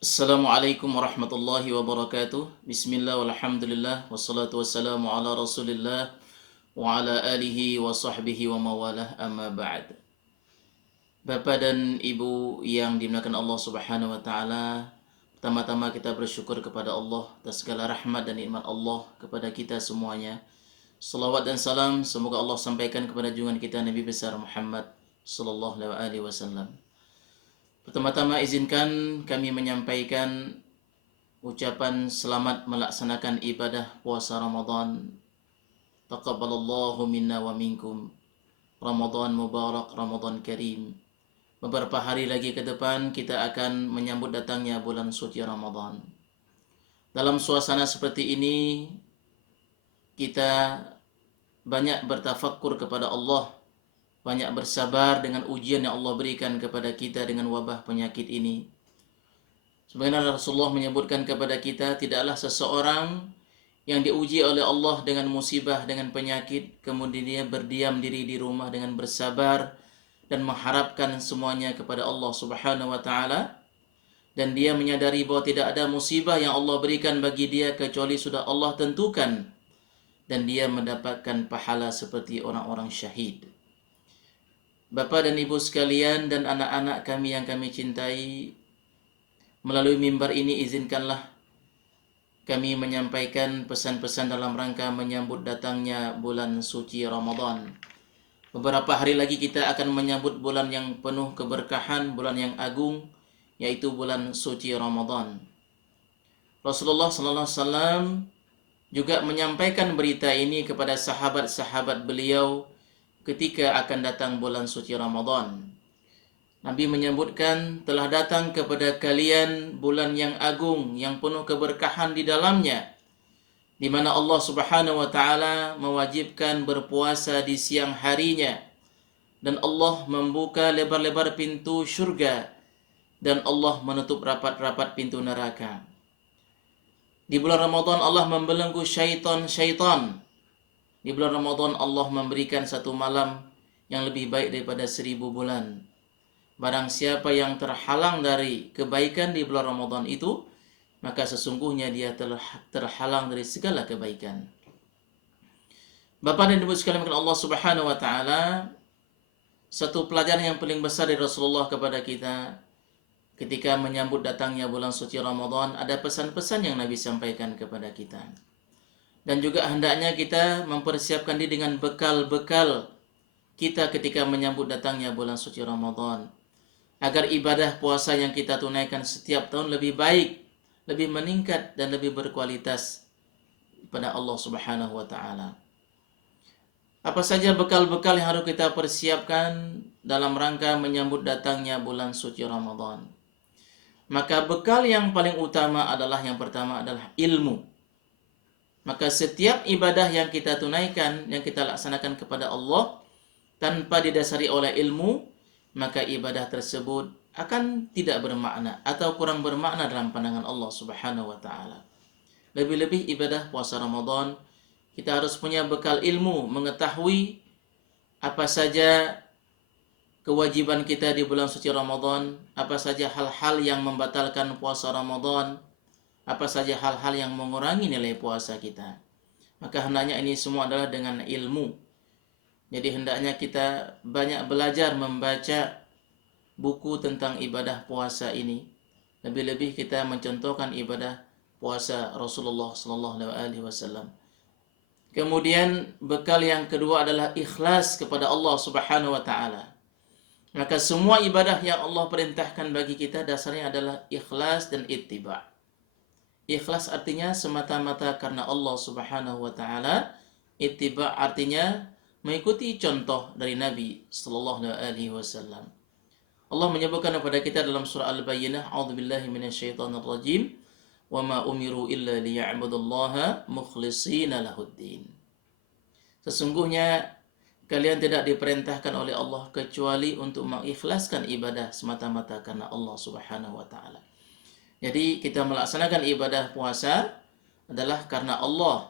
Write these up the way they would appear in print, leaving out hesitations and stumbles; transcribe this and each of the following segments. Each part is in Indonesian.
Assalamualaikum warahmatullahi wabarakatuh. Bismillah walhamdulillah wassalatu wassalamu ala Rasulillah wa ala alihi wa sahbihi wa mawalah amma ba'd. Bapak dan Ibu yang dimuliakan Allah Subhanahu wa taala, pertama-tama kita bersyukur kepada Allah atas segala rahmat dan nikmat Allah kepada kita semuanya. Salawat dan salam semoga Allah sampaikan kepada junjungan kita Nabi besar Muhammad sallallahu alaihi wasallam. Pertama-tama izinkan kami menyampaikan ucapan selamat melaksanakan ibadah puasa Ramadan. Taqabbalallahu minna wa minkum. Ramadan mubarak, Ramadan karim. Beberapa hari lagi ke depan kita akan menyambut datangnya bulan suci Ramadan. Dalam suasana seperti ini kita banyak bertafakkur kepada Allah, banyak bersabar dengan ujian yang Allah berikan kepada kita dengan wabah penyakit ini. Sebenarnya Rasulullah menyebutkan kepada kita, tidaklah seseorang yang diuji oleh Allah dengan musibah, dengan penyakit, kemudian dia berdiam diri di rumah dengan bersabar dan mengharapkan semuanya kepada Allah Subhanahu wa taala, dan dia menyadari bahwa tidak ada musibah yang Allah berikan bagi dia kecuali sudah Allah tentukan, dan dia mendapatkan pahala seperti orang-orang syahid. Bapak dan Ibu sekalian dan anak-anak kami yang kami cintai, melalui mimbar ini izinkanlah kami menyampaikan pesan-pesan dalam rangka menyambut datangnya bulan suci Ramadan. Beberapa hari lagi kita akan menyambut bulan yang penuh keberkahan, bulan yang agung, yaitu bulan suci Ramadan. Rasulullah sallallahu alaihi wasallam juga menyampaikan berita ini kepada sahabat-sahabat beliau ketika akan datang bulan suci Ramadan. Nabi menyebutkan, telah datang kepada kalian bulan yang agung, yang penuh keberkahan di dalamnya, di mana Allah Subhanahu wa taala mewajibkan berpuasa di siang harinya, dan Allah membuka lebar-lebar pintu syurga, dan Allah menutup rapat-rapat pintu neraka. Di bulan Ramadan Allah membelenggu syaitan-syaitan. Di bulan Ramadan Allah memberikan satu malam yang lebih baik daripada 1000 bulan. Barang siapa yang terhalang dari kebaikan di bulan Ramadan itu, maka sesungguhnya dia telah terhalang dari segala kebaikan. Bapak dan Ibu sekalian Allah Subhanahu wa taala, satu pelajaran yang paling besar dari Rasulullah kepada kita ketika menyambut datangnya bulan suci Ramadan, ada pesan-pesan yang Nabi sampaikan kepada kita. Dan juga hendaknya kita mempersiapkan diri dengan bekal-bekal kita ketika menyambut datangnya bulan suci Ramadan, agar ibadah puasa yang kita tunaikan setiap tahun lebih baik, lebih meningkat dan lebih berkualitas pada Allah Subhanahu wa taala. Apa saja bekal-bekal yang harus kita persiapkan dalam rangka menyambut datangnya bulan suci Ramadan? Maka bekal yang paling utama adalah, yang pertama adalah ilmu. Maka setiap ibadah yang kita tunaikan, yang kita laksanakan kepada Allah tanpa didasari oleh ilmu, maka ibadah tersebut akan tidak bermakna atau kurang bermakna dalam pandangan Allah Subhanahu wa taala. Lebih-lebih ibadah puasa Ramadan, kita harus punya bekal ilmu, mengetahui apa saja kewajiban kita di bulan suci Ramadan, apa saja hal-hal yang membatalkan puasa Ramadan, apa saja hal-hal yang mengurangi nilai puasa kita. Maka hendaknya ini semua adalah dengan ilmu. Jadi hendaknya kita banyak belajar membaca buku tentang ibadah puasa ini. Lebih-lebih kita mencontohkan ibadah puasa Rasulullah sallallahu alaihi wasallam. Kemudian bekal yang kedua adalah ikhlas kepada Allah Subhanahu wa taala. Maka semua ibadah yang Allah perintahkan bagi kita dasarnya adalah ikhlas dan ittiba'. Ikhlas artinya semata-mata karena Allah Subhanahu wa taala. Ittiba' artinya mengikuti contoh dari Nabi sallallahu alaihi wasallam. Allah menyebutkan kepada kita dalam surah Al-Bayyinah, a'udzubillahi minasyaitonir rajim, wa ma umiru illa liya'budullaha mukhlishina lahuddin. Sesungguhnya kalian tidak diperintahkan oleh Allah kecuali untuk mengikhlaskan ibadah semata-mata karena Allah Subhanahu wa taala. Jadi kita melaksanakan ibadah puasa adalah karena Allah.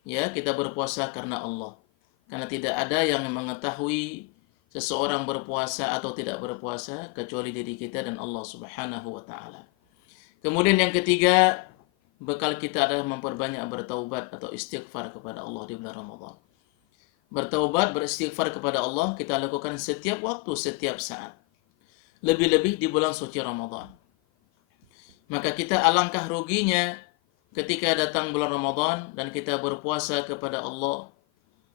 Ya, kita berpuasa karena Allah. Karena tidak ada yang mengetahui seseorang berpuasa atau tidak berpuasa kecuali diri kita dan Allah Subhanahu wa taala. Kemudian yang ketiga, bekal kita adalah memperbanyak bertaubat atau istighfar kepada Allah di bulan Ramadan. Bertaubat, beristighfar kepada Allah kita lakukan setiap waktu, setiap saat. Lebih-lebih di bulan suci Ramadan. Maka kita alangkah ruginya ketika datang bulan Ramadan dan kita berpuasa kepada Allah,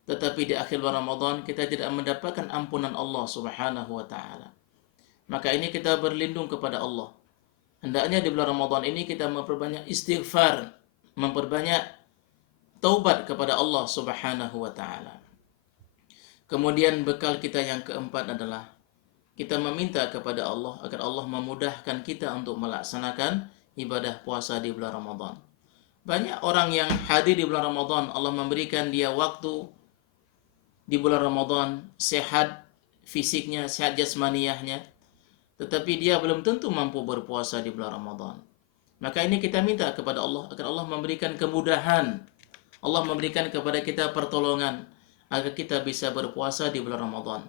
tetapi di akhir bulan Ramadan kita tidak mendapatkan ampunan Allah Subhanahu wa taala. Maka ini kita berlindung kepada Allah. Hendaknya di bulan Ramadan ini kita memperbanyak istighfar, memperbanyak taubat kepada Allah Subhanahu wa taala. Kemudian bekal kita yang keempat adalah kita meminta kepada Allah agar Allah memudahkan kita untuk melaksanakan ibadah puasa di bulan Ramadan. Banyak orang yang hadir di bulan Ramadan, Allah memberikan dia waktu di bulan Ramadan, sehat fisiknya, sehat jasmaniyahnya, tetapi dia belum tentu mampu berpuasa di bulan Ramadan. Maka ini kita minta kepada Allah agar Allah memberikan kemudahan, Allah memberikan kepada kita pertolongan agar kita bisa berpuasa di bulan Ramadan.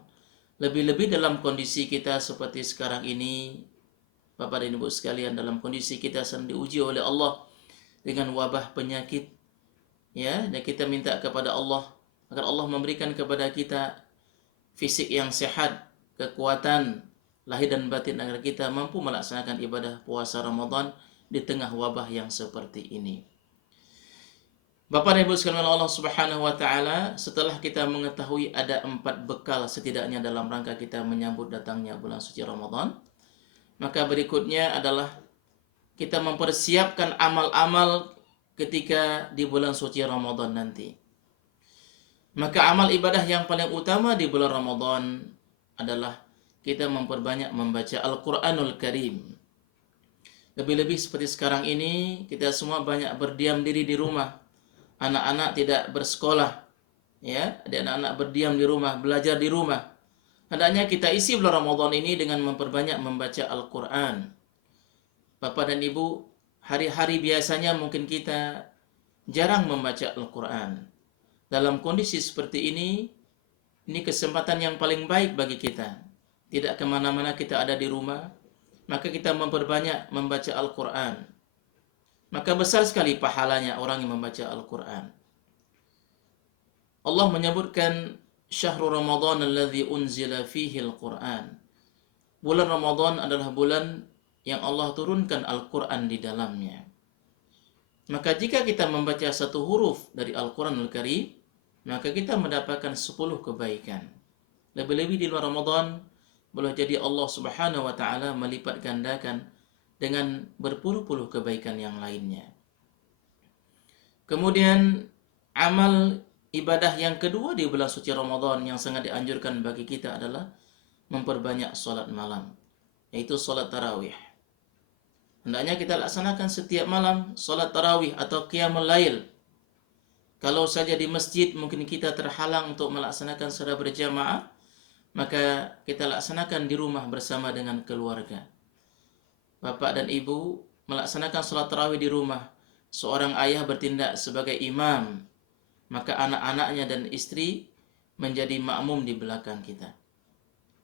Lebih-lebih dalam kondisi kita seperti sekarang ini, Bapak dan Ibu sekalian, dalam kondisi kita sedang diuji oleh Allah dengan wabah penyakit, ya, dan kita minta kepada Allah agar Allah memberikan kepada kita fisik yang sehat, kekuatan lahir dan batin agar kita mampu melaksanakan ibadah puasa Ramadan di tengah wabah yang seperti ini. Bapak dan Ibu sekalian Allah Subhanahu wa taala, setelah kita mengetahui ada 4 bekal setidaknya dalam rangka kita menyambut datangnya bulan suci Ramadan, maka berikutnya adalah kita mempersiapkan amal-amal ketika di bulan suci Ramadan nanti. Maka amal ibadah yang paling utama di bulan Ramadan adalah kita memperbanyak membaca Al-Qur'anul Karim. Lebih-lebih seperti sekarang ini, kita semua banyak berdiam diri di rumah. Anak-anak tidak bersekolah, ya, ada anak-anak berdiam di rumah, belajar di rumah. Hendaknya kita isi bulan Ramadan ini dengan memperbanyak membaca Al-Quran. Bapak dan Ibu, hari-hari biasanya mungkin kita jarang membaca Al-Quran. Dalam kondisi seperti ini kesempatan yang paling baik bagi kita. Tidak kemana-mana, kita ada di rumah, maka kita memperbanyak membaca Al-Quran. Maka besar sekali pahalanya orang yang membaca Al-Quran. Allah menyebutkan Syahrul Ramadan alladzi unzila fihi Al-Quran. Bulan Ramadan adalah bulan yang Allah turunkan Al-Quran di dalamnya. Maka jika kita membaca satu huruf dari Al-Quran Al-Karim, maka kita mendapatkan 10 kebaikan. Lebih-lebih di luar Ramadan, boleh jadi Allah Subhanahu wa taala melipat gandakan dengan berpuluh-puluh kebaikan yang lainnya. Kemudian amal ibadah yang kedua di bulan suci Ramadan yang sangat dianjurkan bagi kita adalah memperbanyak salat malam, yaitu salat tarawih. Hendaknya kita laksanakan setiap malam salat tarawih atau qiyamul lail. Kalau saja di masjid mungkin kita terhalang untuk melaksanakan secara berjamaah, maka kita laksanakan di rumah bersama dengan keluarga. Bapak dan Ibu melaksanakan salat tarawih di rumah. Seorang ayah bertindak sebagai imam, maka anak-anaknya dan istri menjadi makmum di belakang kita.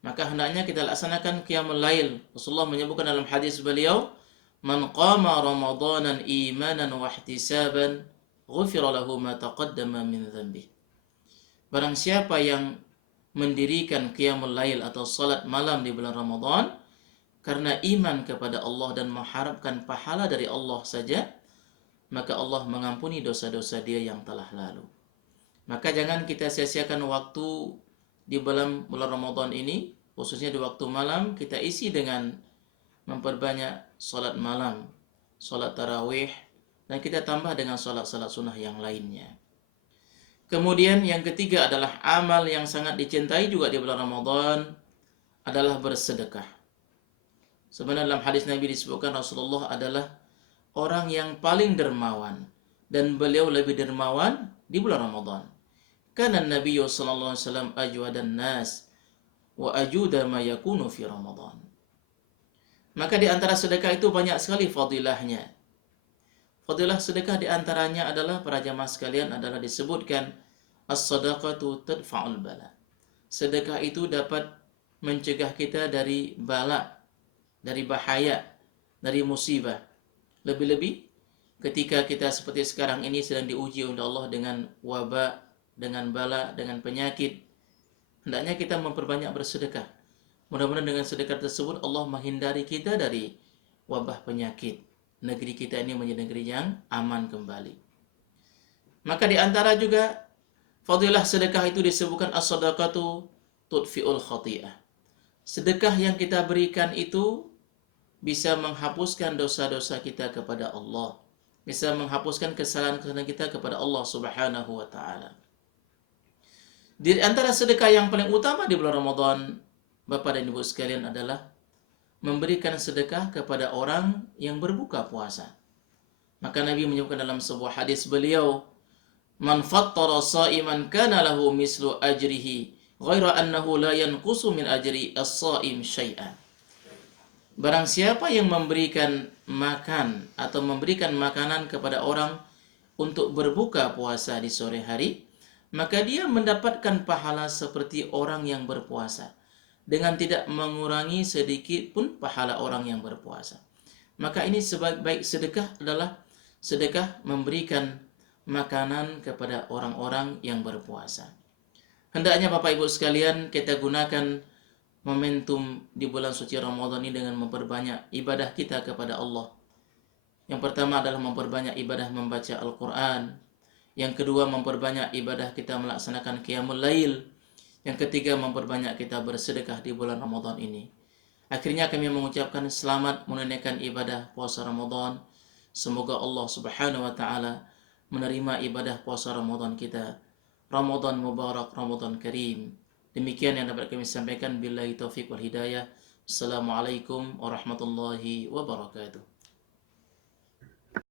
Maka hendaknya kita laksanakan qiyamul lail. Rasulullah menyebutkan dalam hadis beliau, "Man qama ramadanan imanan wa ihtisaban, ghufira lahu ma taqaddama min dhanbih." Barang siapa yang mendirikan qiyamul lail atau salat malam di bulan Ramadan karena iman kepada Allah dan mengharapkan pahala dari Allah saja, maka Allah mengampuni dosa-dosa dia yang telah lalu. Maka jangan kita sia-siakan waktu di bulan Ramadan ini, khususnya di waktu malam, kita isi dengan memperbanyak salat malam, salat tarawih, dan kita tambah dengan salat-salat sunnah yang lainnya. Kemudian yang ketiga adalah amal yang sangat dicintai juga di bulan Ramadan adalah bersedekah. Sebenarnya dalam hadis Nabi disebutkan Rasulullah adalah orang yang paling dermawan, dan beliau lebih dermawan di bulan Ramadan. Karena Nabi sallallahu alaihi wasallam ajwadan nas wa ajuda ma yakunu fi Ramadan. Maka di antara sedekah itu banyak sekali fadilahnya. Fadilah sedekah di antaranya adalah, para jamaah sekalian, adalah disebutkan as-sadaqatu tadfa'ul bala. Sedekah itu dapat mencegah kita dari bala, dari bahaya, dari musibah. Lebih-lebih ketika kita seperti sekarang ini sedang diuji oleh Allah dengan wabak, dengan bala, dengan penyakit, hendaknya kita memperbanyak bersedekah. Mudah-mudahan dengan sedekah tersebut Allah menghindari kita dari wabah penyakit. Negeri kita ini menjadi negeri yang aman kembali. Maka di antara juga fadilah sedekah itu disebutkan as-sadaqatu tudfi'ul khati'ah. Sedekah yang kita berikan itu bisa menghapuskan dosa-dosa kita kepada Allah. Bisa menghapuskan kesalahan-kesalahan kita kepada Allah Subhanahu wa taala. Di antara sedekah yang paling utama di bulan Ramadan, Bapak dan Ibu sekalian, adalah memberikan sedekah kepada orang yang berbuka puasa. Maka Nabi menyebutkan dalam sebuah hadis beliau, "Man fattara sha'iman kana lahu mislu ajrihi, ghaira annahu la yanqusu min ajri as-sha'im syai'an." Barang siapa yang memberikan makan atau memberikan makanan kepada orang untuk berbuka puasa di sore hari, maka dia mendapatkan pahala seperti orang yang berpuasa, dengan tidak mengurangi sedikit pun pahala orang yang berpuasa. Maka ini sebaik sedekah adalah sedekah memberikan makanan kepada orang-orang yang berpuasa. Hendaknya Bapak Ibu sekalian kita gunakan momentum di bulan suci Ramadan ini dengan memperbanyak ibadah kita kepada Allah. Yang pertama adalah memperbanyak ibadah membaca Al-Quran. Yang kedua memperbanyak ibadah kita melaksanakan Qiyamul Lail. Yang ketiga memperbanyak kita bersedekah di bulan Ramadan ini. Akhirnya kami mengucapkan selamat menunaikan ibadah puasa Ramadan. Semoga Allah Subhanahu wa taala menerima ibadah puasa Ramadan kita. Ramadan Mubarak, Ramadan Karim. Demikian yang dapat kami sampaikan. Billahi taufiq wal hidayah. Assalamualaikum warahmatullahi wabarakatuh.